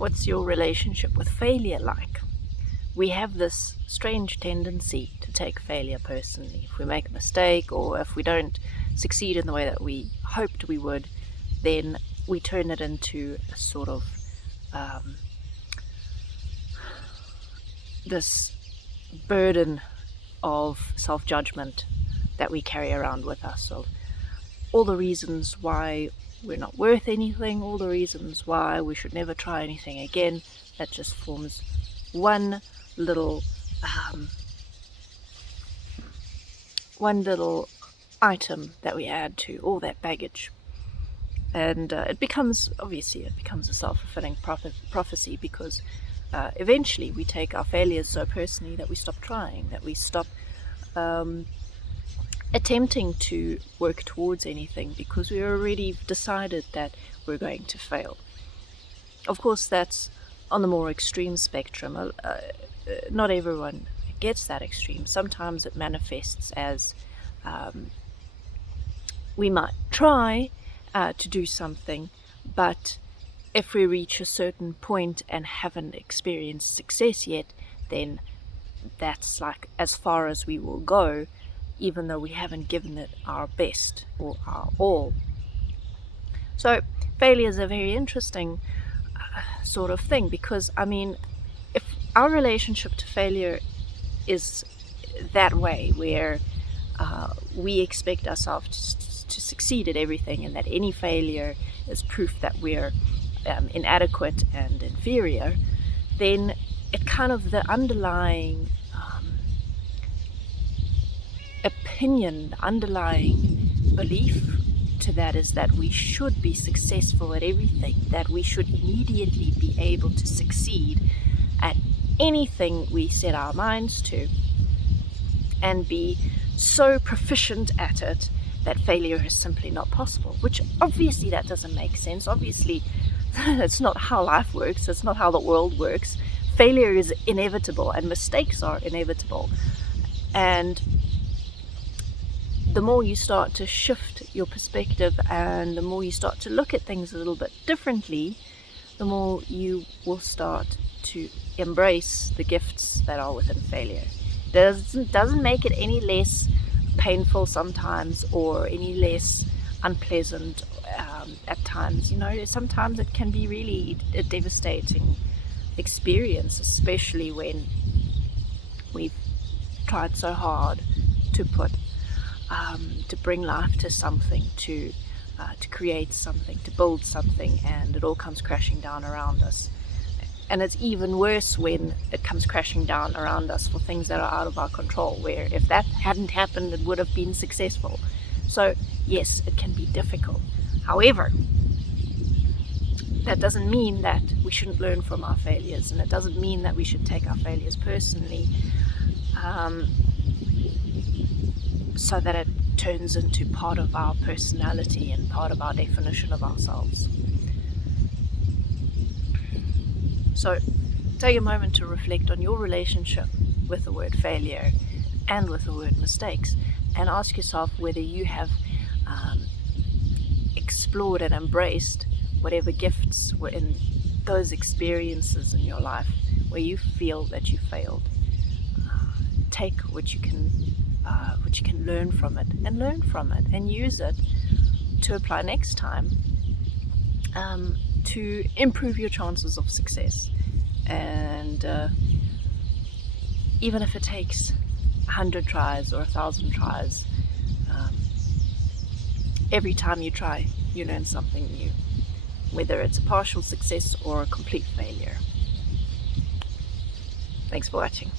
What's your relationship with failure like? We have this strange tendency to take failure personally. If we make a mistake or if we don't succeed in the way that we hoped we would, then we turn it into a sort of this burden of self-judgment that we carry around with us, of all the reasons why we're not worth anything, all the reasons why we should never try anything again. That just forms one little item that we add to all that baggage. And it becomes a self-fulfilling prophecy, because eventually we take our failures so personally that we stop trying, that we stop attempting to work towards anything, because we already decided that we're going to fail. Of course, that's on the more extreme spectrum. Not everyone gets that extreme. Sometimes it manifests as we might try to do something, but if we reach a certain point and haven't experienced success yet, then that's like as far as we will go, even though we haven't given it our best or our all. So failure is a very interesting sort of thing, because if our relationship to failure is that way, where we expect ourselves to succeed at everything, and that any failure is proof that we're inadequate and inferior, then it kind of, the underlying opinion, the underlying belief to that is that we should be successful at everything, that we should immediately be able to succeed at anything we set our minds to, and be so proficient at it that failure is simply not possible, which obviously that doesn't make sense. Obviously it's not how life works, it's not how the world works. Failure is inevitable and mistakes are inevitable, and the more you start to shift your perspective and the more you start to look at things a little bit differently, the more you will start to embrace the gifts that are within failure. Doesn't make it any less painful sometimes, or any less unpleasant at times. Sometimes it can be really a devastating experience, especially when we've tried so hard to bring life to something, to create something, to build something, and it all comes crashing down around us. And it's even worse when it comes crashing down around us for things that are out of our control, where if that hadn't happened, it would have been successful. So yes, it can be difficult. However, that doesn't mean that we shouldn't learn from our failures, and it doesn't mean that we should take our failures personally, so that it turns into part of our personality and part of our definition of ourselves. So take a moment to reflect on your relationship with the word failure and with the word mistakes, and ask yourself whether you have explored and embraced whatever gifts were in those experiences in your life where you feel that you failed. Take what you can learn from it, and use it to apply next time, to improve your chances of success. And even if it takes 100 tries or 1,000 tries, every time you try, you learn something new, whether it's a partial success or a complete failure. Thanks for watching.